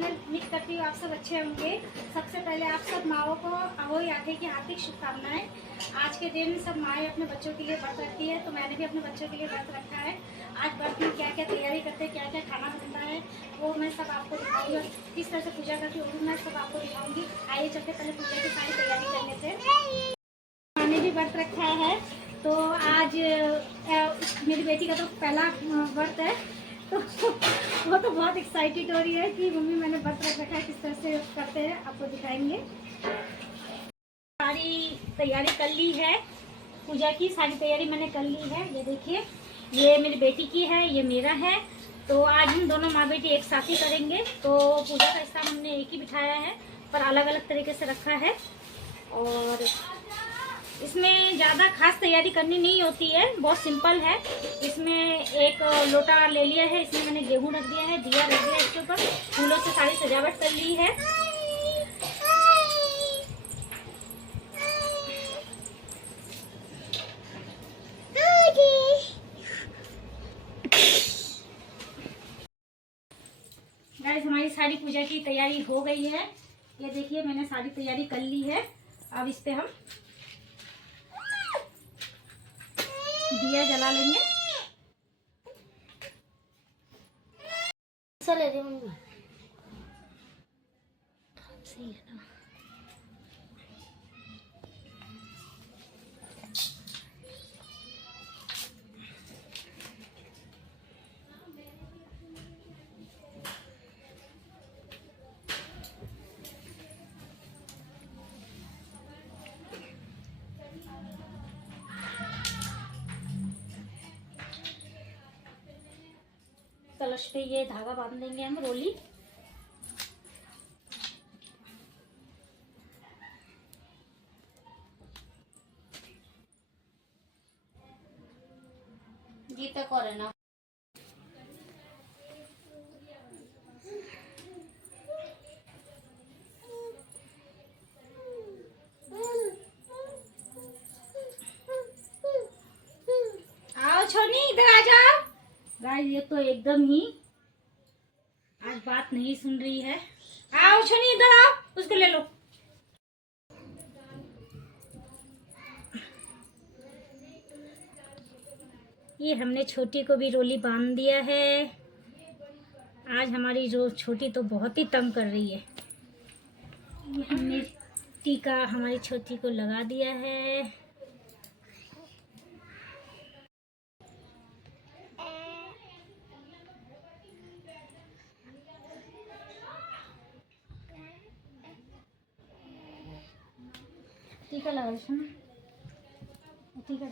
Channel उम्मीद करती हूँ आप सब अच्छे होंगे। सबसे पहले आप सब माओं को अहोई आटे की हार्दिक शुभकामनाएं। आज के दिन सब माएँ अपने बच्चों के लिए व्रत रखती है, तो मैंने भी अपने बच्चों के लिए व्रत रखा है। आज व्रत में क्या क्या तैयारी करते हैं, क्या क्या खाना बनता है, वो मैं सब आपको दिखाऊंगी और किस तरह से पूजा करती हूँ वो मैं सब आपको दिखाऊंगी। आइए चलते पहले पूजा की सारी तैयारी करने से। मैंने भी व्रत रखा है, तो आज मेरी बेटी का तो पहला व्रत है, तो वो तो बहुत एक्साइटेड हो रही है कि मम्मी मैंने व्रत रख रखा है, किस तरह से करते हैं आपको दिखाएंगे। सारी तैयारी कर ली है, पूजा की सारी तैयारी मैंने कर ली है। ये देखिए, ये मेरी बेटी की है, ये मेरा है। तो आज हम दोनों माँ बेटी एक साथ ही करेंगे। तो पूजा का स्थान हमने एक ही बिठाया है, पर अलग अलग तरीके से रखा है। और इसमें ज़्यादा खास तैयारी करनी नहीं होती है, बहुत सिंपल है। इसमें एक लोटा ले लिया है, इसमें मैंने गेहूं रख दिया है, दिया रख दिया, इसके ऊपर फूलों से सारी सजावट कर ली है। गाइस, हमारी सारी पूजा की तैयारी हो गई है। ये देखिए, मैंने सारी तैयारी कर ली है। अब इस पे हम दिया जला लेंगे। ले रही मम्मी सही है ना। कलश पे ये धागा बांध देंगे हम, रोली। गीता करे ना आओ छोनी, इधर आ जाओ। गाइस, ये तो एकदम ही आज बात नहीं सुन रही है। आओ छोनी, इधर आओ, उसको ले लो। ये हमने छोटी को भी रोली बांध दिया है। आज हमारी जो छोटी तो बहुत ही तंग कर रही है। ये हमने टीका हमारी छोटी को लगा दिया है। टीका लगा लो, टीका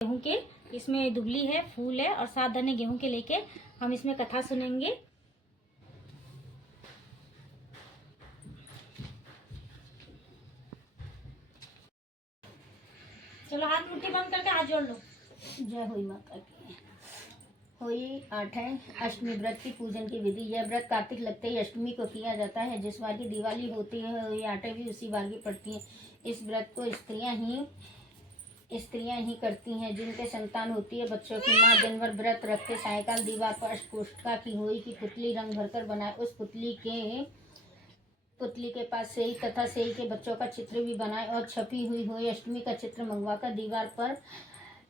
गेहूं के, इसमें दुबली है, फूल है और 7 दाने गेहूं के लेके हम इसमें कथा सुनेंगे। चलो, हाथ मुट्ठी बंद करके हाथ जोड़ लो। जय हुई माता की। होई 8 है अष्टमी व्रत की पूजन की विधि। यह व्रत कार्तिक लगते ही अष्टमी को किया जाता है। जिस बार की दिवाली होती है होई 8 भी उसी बार की पड़ती है। इस व्रत को स्त्रियां ही करती हैं जिनके संतान होती है। बच्चों की माँ दिन भर व्रत रखते सायकाल दीवार पर अष्टकोष्ठका की होई की पुतली रंग भरकर बनाए। उस पुतली के पास सेई तथा सेई के बच्चों का चित्र भी बनाए और छपी हुई होई अष्टमी का चित्र मंगवाकर दीवार पर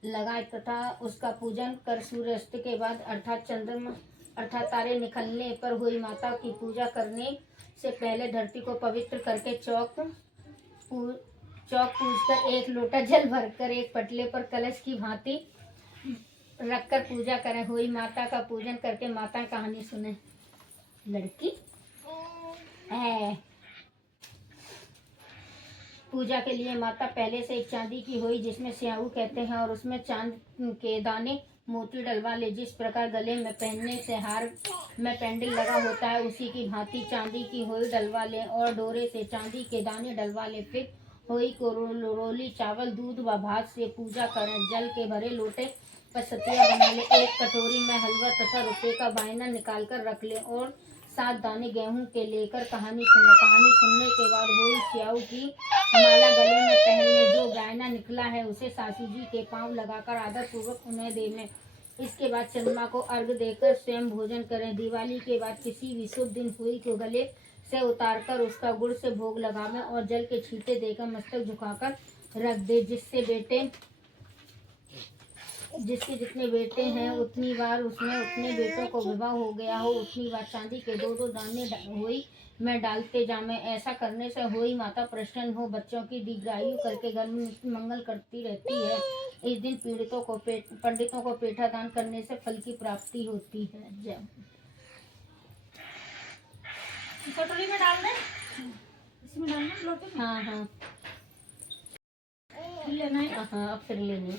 लगाए तथा उसका पूजन कर सूर्यास्त के बाद अर्थात तारे निकलने पर हुई माता की पूजा करने से पहले धरती को पवित्र करके चौक पूजकर एक लोटा जल भरकर एक पटले पर कलश की भांति रखकर पूजा करें। हुई माता का पूजन करके माता कहानी सुने। लड़की है। पूजा के लिए माता पहले से एक चांदी की हुई जिसमें स्याऊ कहते हैं और उसमें चांद के दाने मोती डलवा ले। जिस प्रकार गले में पहनने से हार में पेंडल लगा होता है उसी की भांति चांदी की हुई डलवा ले और डोरे से चांदी के दाने डलवा ले। फिर हुई को रोली चावल दूध व भात से पूजा करें। जल के भरे लोटे पर सतिया बना ले। एक कटोरी में हलवा तथा रुपये का वायना निकाल कर रख ले और 7 दाने गेहूं के लेकर कहानी सुने। कहानी सुनने के बाद हुई स्याऊ की माला गले में पहनने, जो गहना निकला है उसे सासू जी के पांव लगाकर आदर पूर्वक उन्हें देने। इसके बाद चंद्रमा को अर्घ देकर स्वयं भोजन करें। दिवाली के बाद किसी भी शुभ दिन हुई को गले से उतारकर उसका गुड़ से भोग लगावें और जल के छींटे देकर मस्तक झुकाकर रख दे। जिसके जितने बेटे हैं उतनी बार उसमें उतने बेटों को विवाह हो गया हो, उतनी बार चांदी के 2-2 दाने होई में डालते जामे। ऐसा करने से होई माता प्रसन्न हो बच्चों की दीर्घायु करके घर में मंगल करती रहती है। इस दिन पंडितों को पेठा दान करने से फल की प्राप्ति होती है। जय। कटोरी में डाल दे, इसमें डालना लोटे में। हाँ लेना है। हाँ, अब फिर लेनी।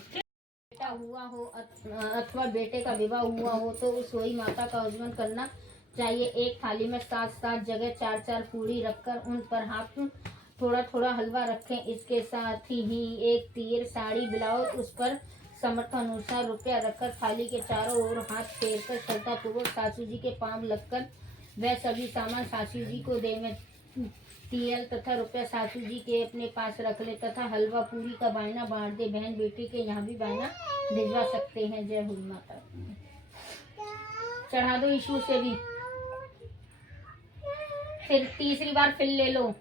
बेटा हुआ हो अथवा बेटे का विवाह हुआ हो तो उस सोई माता का आगमन करना चाहिए। एक थाली में 7-7 जगह 4-4 पूरी रखकर उन पर हाथ थोड़ा थोड़ा हलवा रखें। इसके साथ ही एक तीर साड़ी ब्लाउज उस पर समर्थ अनुसार रुपया रखकर थाली के चारों ओर हाथ फेरकर श्रद्धा पूर्वक सासू जी के पांव लगकर वह सभी सामान सासू जी को दे में तियल तथा रुपया सासू जी के अपने पास रख ले तथा हलवा पूरी का बायना बांट दे। बहन बेटी के यहाँ भी बायना भिजवा सकते हैं। जय हुई माता। चढ़ा दो यीशु से भी। फिर तीसरी बार फिर ले लो।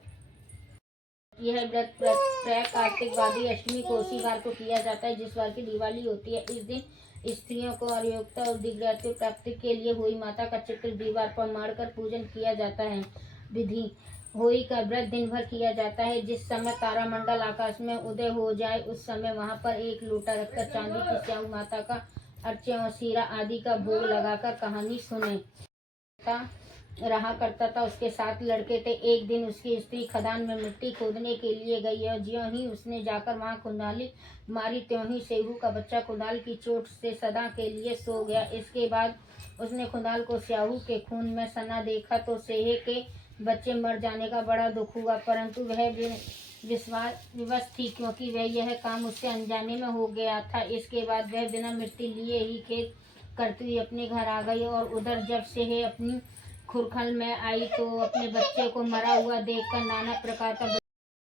यह व्रत प्रत्येक कार्तिक वादी अष्टमी कोसी वार को किया जाता है, जिस वार की दिवाली होती है। इस दिन स्त्रियों को आरोग्यता और दीर्घायु प्राप्ति के लिए हुई माता का चित्र दीवार पर मारकर पूजन किया जाता है। विधि होली का व्रत दिन भर किया जाता है। जिस समय तारामंडल आकाश में उदय हो जाए उस समय वहां पर एक लोटा रखकर चांदी की स्याऊ माता का अर्चन और सीरा आदि का भोग लगाकर कहानी सुने। रहा करता था, उसके 7 लड़के थे। एक दिन उसकी स्त्री खदान में मिट्टी खोदने के लिए गई और ज्यों ही उसने जाकर वहां कुंडाली मारी त्यों ही सेहू का बच्चा कुंडाल की चोट से सदा के लिए सो गया। इसके बाद उसने कुंडाल को स्याहू के खून में सना देखा तो सेहे के बच्चे मर जाने का बड़ा दुख हुआ, परंतु वह विवश थी क्योंकि वह यह काम उससे अनजाने में हो गया था। इसके बाद वह बिना मिट्टी लिए ही खेत करती हुई अपने घर आ गई और उधर जब से अपनी खुरखल में आई तो अपने बच्चे को मरा हुआ देखकर नाना प्रकार का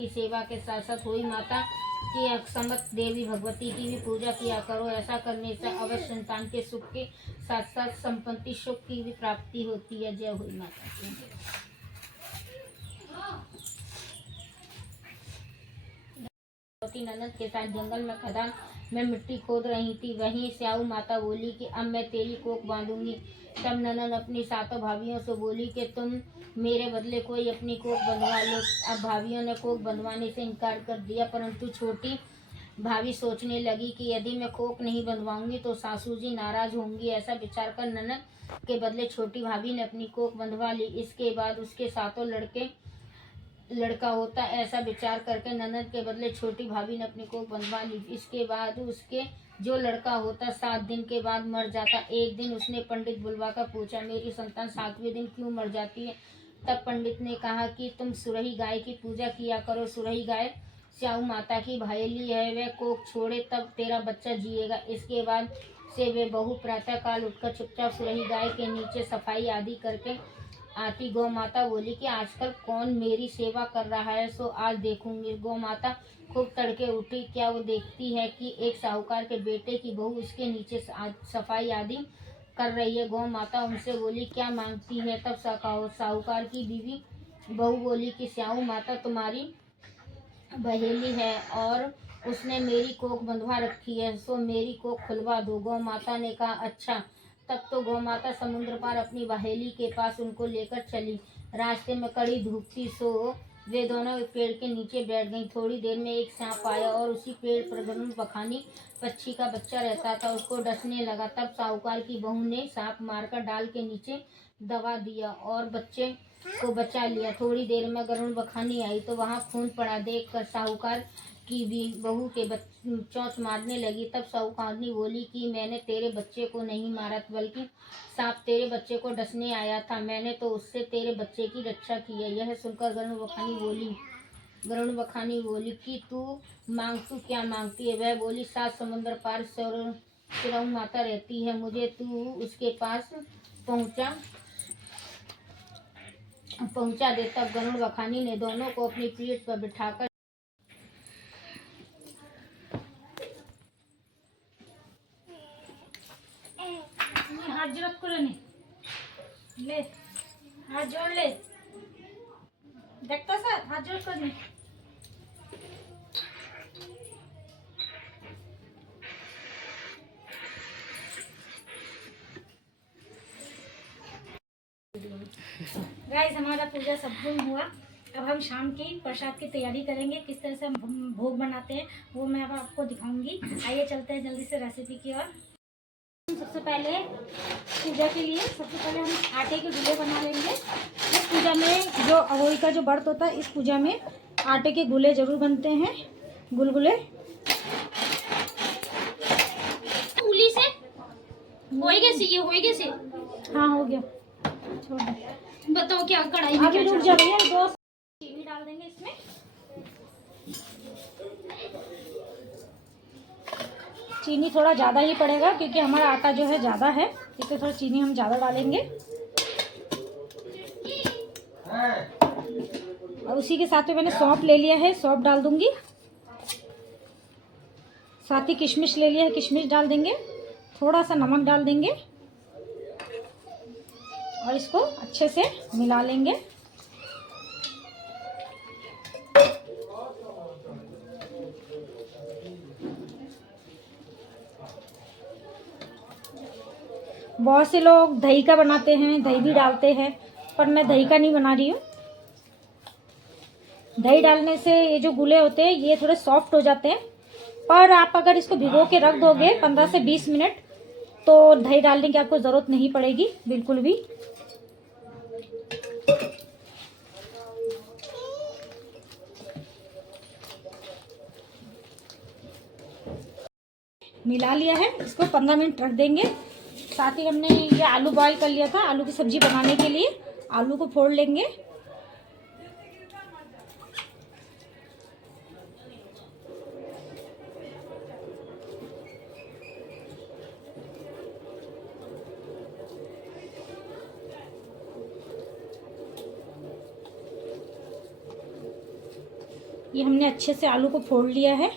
की सेवा के साथ साथ हुई माता की अक्षमत देवी भगवती की भी पूजा किया करो। ऐसा करने से अवश्य संतान के सुख के साथ साथ संपत्ति सुख की भी प्राप्ति होती है। जय हुई माता की। ननद के साथ जंगल में खदान में मिट्टी खोद रही थी। वहीं स्याऊ माता बोली कि अब मैं तेरी कोख बांधूंगी। तब ननद अपनी 7 भाभियों से बोली कि तुम मेरे बदले कोई अपनी कोख बंधवा लो। अब भाभियों ने कोख बंधवाने से इनकार कर दिया, परंतु छोटी भाभी सोचने लगी कि यदि मैं कोख नहीं बंधवाऊंगी तो सासू जी नाराज होंगी। ऐसा विचार कर ननद के बदले छोटी भाभी ने अपनी कोख बंधवा ली। इसके बाद उसके 7 लड़का होता, ऐसा विचार करके ननद के बदले छोटी भाभी ने अपनी कोख बंधवा ली। इसके बाद उसके जो लड़का होता 7 दिन के बाद मर जाता। एक दिन उसने पंडित बुलवाकर पूछा, मेरी संतान 7वें दिन क्यों मर जाती है? तब पंडित ने कहा कि तुम सुरही गाय की पूजा किया करो। सुरही गाय स्याऊ माता की भायली है, वह कोख छोड़े तब तेरा बच्चा जिएगा। इसके बाद से वे बहू प्रातः काल उठकर चुपचाप सुरही गाय के नीचे सफाई आदि करके आती। गौ माता बोली कि आजकल कौन मेरी सेवा कर रहा है, सो आज देखूंगी। गौ माता खूब तड़के उठी। क्या वो देखती है कि एक साहूकार के बेटे की बहू उसके नीचे सफाई आदि कर रही है। गौ माता उनसे बोली, क्या मांगती है? तब साहूकार की बीवी बहू बोली कि स्याऊ माता तुम्हारी बहेली है और उसने मेरी कोख बंधवा रखी है, सो मेरी कोख खुलवा दो। गौ माता ने कहा, अच्छा। तब तो गौ माता समुद्र पार अपनी बहेली के पास उनको लेकर चली। रास्ते में कड़ी धूप थी, सो वे दोनों एक पेड़ के नीचे बैठ गईं। थोड़ी देर में एक सांप आया और उसी पेड़ पर गरुड़ बखानी पक्षी का बच्चा रहता था, उसको डसने लगा। तब साहूकार की बहू ने सांप मारकर डाल के नीचे दबा दिया और बच्चे को बचा लिया। थोड़ी देर में गरुड़ बखानी आई तो वहां खून पड़ा। देखकर साहूकार की भी बहू के चोंच मारने लगी। तब साहूकारनी बोली कि मैंने तेरे बच्चे को नहीं मारा, बल्कि सांप तेरे बच्चे को डसने आया था। मैंने तो उससे तेरे बच्चे की रक्षा की है। यह सुनकर गरुड़ बखानी बोली कि तू क्या मांगती है? वह बोली, 7 समुद्र पार स्याऊ माता रहती है, मुझे तू उसके पास पहुंचा पहुंचा दे। तब गरुड़ बखानी ने दोनों को अपनी पीठ पर बिठाकर हाथ जोड़ कर ले, हाथ जोड़ ले, देखता सर हाथ जोड़ कर ले। गाइस हमारा पूजा संपूर्ण हुआ। अब हम शाम की प्रसाद की तैयारी करेंगे। किस तरह से हम भोग बनाते हैं वो मैं अब आपको दिखाऊंगी। आइए चलते हैं जल्दी से रेसिपी की ओर। सबसे पहले पूजा के लिए हम आटे के गुले बना लेंगे। इस पूजा में जो अहोई का जो व्रत होता है, इस पूजा में आटे के गुले जरूर बनते हैं, गुलगुले। उंगली से होई कैसे? हाँ हो गया, छोड़ दो। बताओ क्या कढ़ाई में अभी रुक जा भैया, दो चीनी डाल देंगे इसमें। चीनी थोड़ा ज़्यादा ही पड़ेगा क्योंकि हमारा आटा जो है ज़्यादा है, इसलिए थोड़ा चीनी हम ज़्यादा डालेंगे। और उसी के साथ में मैंने सौंफ ले लिया है, सौंफ डाल दूंगी। साथ ही किशमिश ले लिया है, किशमिश डाल देंगे। थोड़ा सा नमक डाल देंगे और इसको अच्छे से मिला लेंगे। बहुत से लोग दही का बनाते हैं, दही भी डालते हैं, पर मैं दही का नहीं बना रही हूँ। दही डालने से ये जो गुले होते हैं ये थोड़े सॉफ्ट हो जाते हैं, पर आप अगर इसको भिगो के रख दोगे 15 से 20 मिनट तो दही डालने की आपको ज़रूरत नहीं पड़ेगी बिल्कुल भी। मिला लिया है, इसको 15 मिनट रख देंगे। साथ ही हमने ये आलू बॉईल कर लिया था, आलू की सब्जी बनाने के लिए। आलू को फोड़ लेंगे। ये हमने अच्छे से आलू को फोड़ लिया है।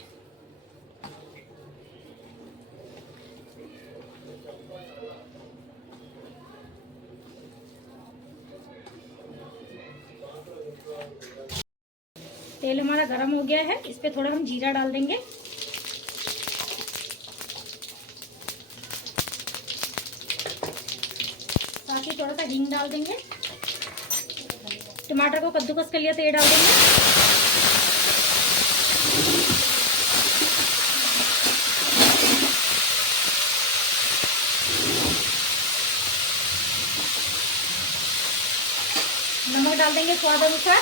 तेल हमारा गरम हो गया है, इस पे थोड़ा हम जीरा डाल देंगे। साथ ही थोड़ा सा हींग डाल देंगे। टमाटर को कद्दूकस कर लिया तो ये डाल देंगे। नमक डाल देंगे स्वाद अनुसार,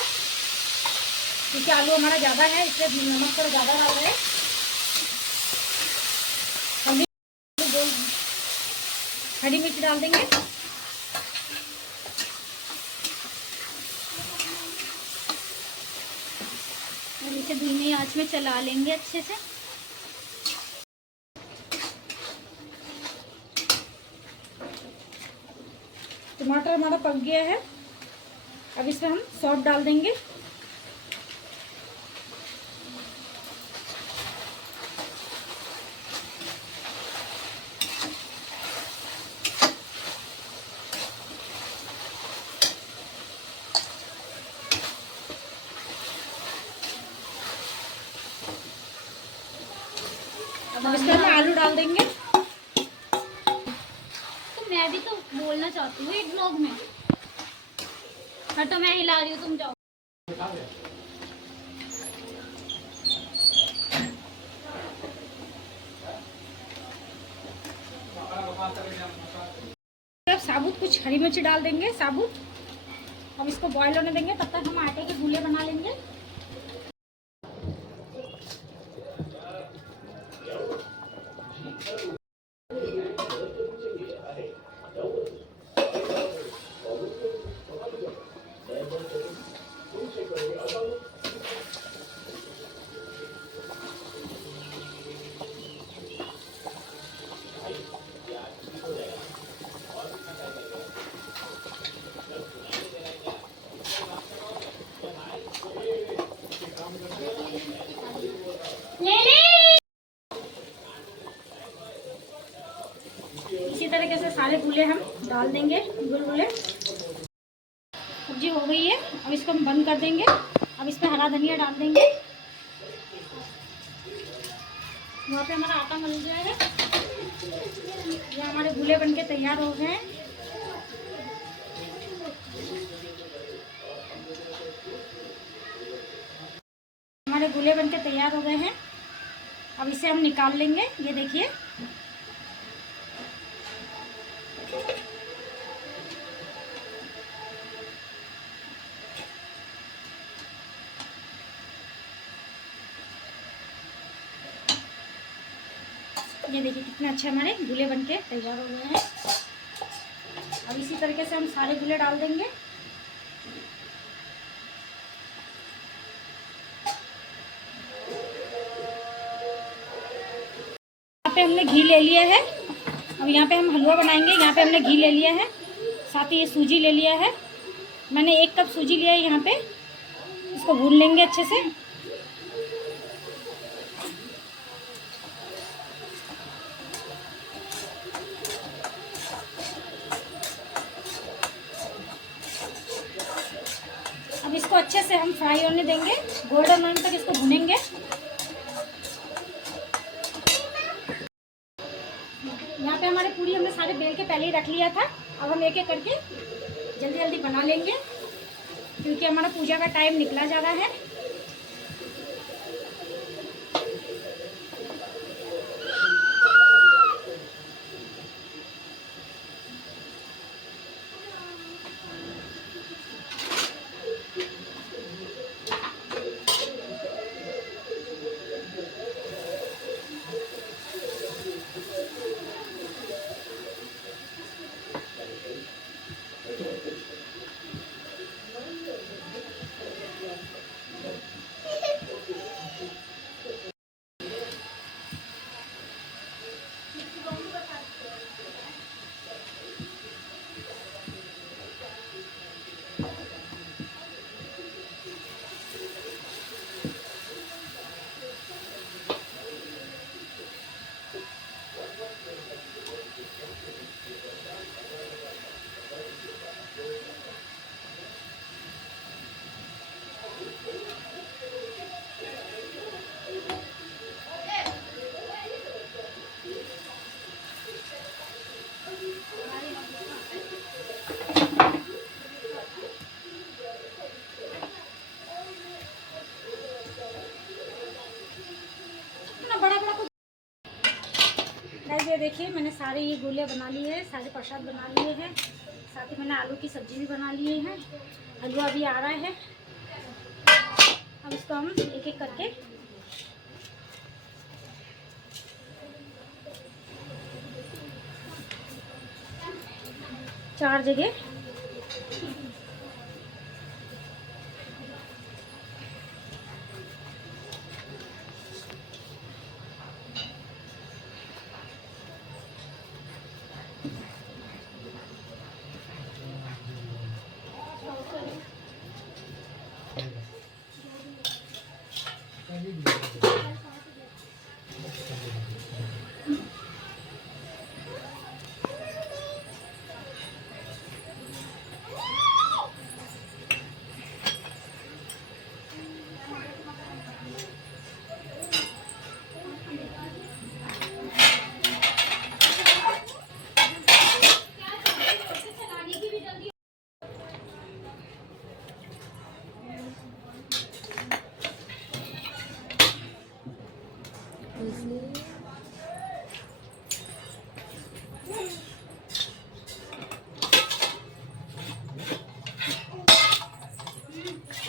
क्योंकि आलू हमारा ज़्यादा है इसलिए नमक थोड़ा ज़्यादा डाल रहे हैं। हरी मिर्च डाल देंगे। और इसे धीमी आंच में चला लेंगे अच्छे से। टमाटर हमारा पक गया है, अब इसमें हम सौंफ डाल देंगे। अब इसके अंदर आलू डाल देंगे। तो मैं भी तो बोलना चाहती हूँ एक ब्लॉग में। हटो, मैं हिला रही हूँ, तुम जाओ। अब साबुत कुछ हरी मिर्च डाल देंगे, साबुत। अब इसको बॉईल होने देंगे, तब तक हम आटे के गोले बना लेंगे। तरीके से सारे गुले हम डाल देंगे, गुलगुले। सब्जी हो गई है, अब इसको हम बंद कर देंगे। अब इसमें हरा धनिया डाल देंगे। वहाँ पे हमारा आटा मिल गया है, ये हमारे गुले बनके तैयार हो गए हैं। हमारे गुले बनके तैयार हो गए हैं, अब इसे हम निकाल लेंगे। ये देखिए, ये देखिए कितने अच्छे हमारे गुले बनके तैयार हो गए हैं। अब इसी तरीके से हम सारे गुले डाल देंगे। यहाँ पे हमने घी ले लिया है, अब यहाँ पे हम हलवा बनाएंगे। यहाँ पे हमने घी ले लिया है, साथ ही ये सूजी ले लिया है। मैंने 1 कप सूजी लिया है यहाँ पे, इसको भून लेंगे अच्छे से। अब इसको अच्छे से हम फ्राई होने देंगे, गोल्डन होने तक इसको भुनेंगे। यहाँ पे हमारे पूरी हमने सारे बेल के पहले ही रख लिया था। अब हम एक एक करके जल्दी जल्दी बना लेंगे, क्योंकि हमारा पूजा का टाइम निकला जा रहा है। ये देखिए, मैंने सारे ये गोले बना लिए हैं, सारे प्रसाद बना लिए हैं। साथ ही मैंने आलू की सब्जी भी बना लिए हैं। हलवा भी आ रहा है। अब इसको हम एक एक करके चार जगह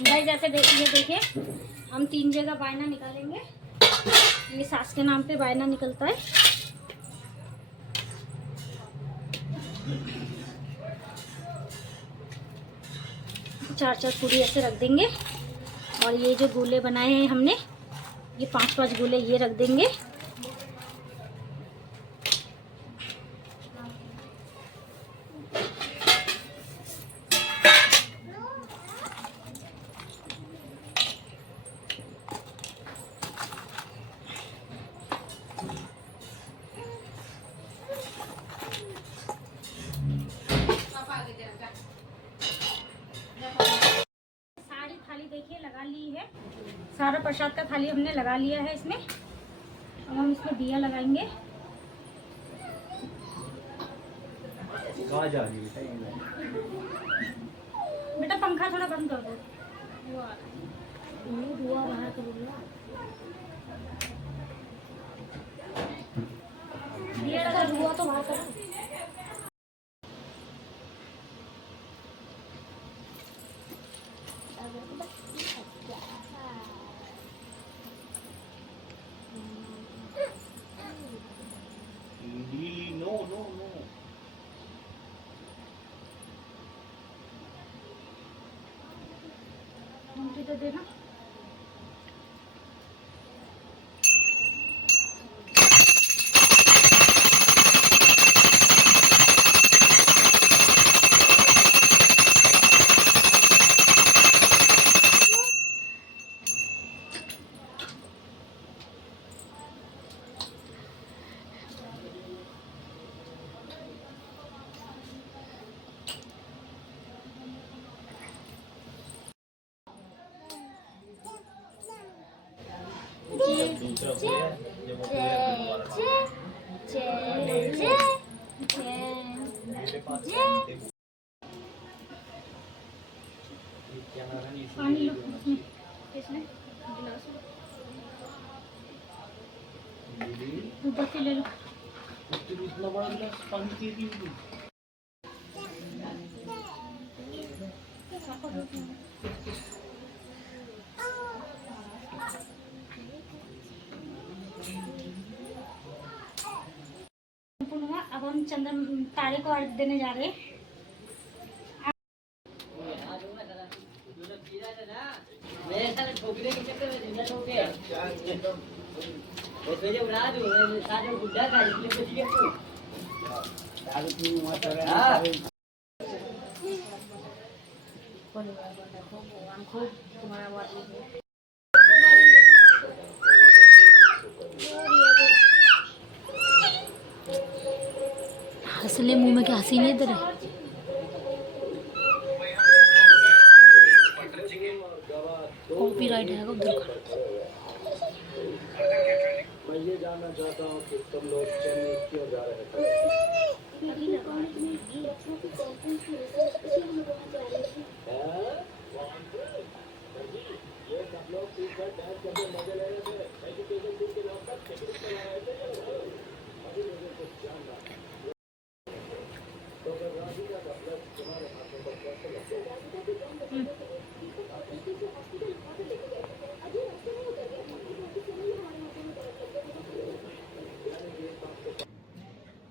भाई जैसे देखिए हम 3 जगह बायना निकालेंगे। ये सास के नाम पे बायना निकलता है। चार चार पूरी ऐसे रख देंगे। और ये जो गोले बनाए हैं हमने, ये 5-5 गोले ये रख देंगे। सारा प्रसाद का थाली हमने लगा लिया है इसमें। अब हम इसमें दिया लगाएंगे। आवाज आ रही है बेटा पंखा थोड़ा बंद कर दो। धुआं बाहर करूँगा। दिया लगा, धुआं तो बाहर करो। नो नो नो घंटी तो देना। पानी लो इसमें गिलास में बत्ती ले लो। इतना बड़ा गिलास पानी दे दी अब हम चंद्र तारे को अर्घ देने जा रहे हैं। हंसले मुंह में क्या हंसी नहीं इधर है। कॉपीराइट है उधर का। मैं ये जानना चाहता हूँ कि तुम लोग चेन्नई क्यों जा रहे थे? ये सब लोग सीखकर डांस करके मजे ले रहे थे। एजुकेशन टूर के नाम पर टिकट चला रहे थे। अभी मुझे कुछ जानना है। तो फिर राशि का मतलब तुम्हारे हाथों पर कैसे लगता है?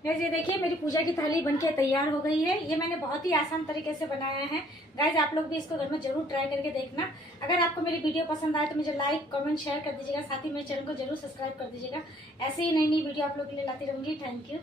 गाइस ये देखिए मेरी पूजा की थाली बनके तैयार हो गई है। ये मैंने बहुत ही आसान तरीके से बनाया है। गाइस आप लोग भी इसको घर में जरूर ट्राई करके देखना। अगर आपको मेरी वीडियो पसंद आए तो मुझे लाइक कमेंट शेयर कर दीजिएगा। साथ ही मेरे चैनल को जरूर सब्सक्राइब कर दीजिएगा। ऐसे ही नई नई वीडियो आप लोग के लिए लाती रहूंगी। Thank you.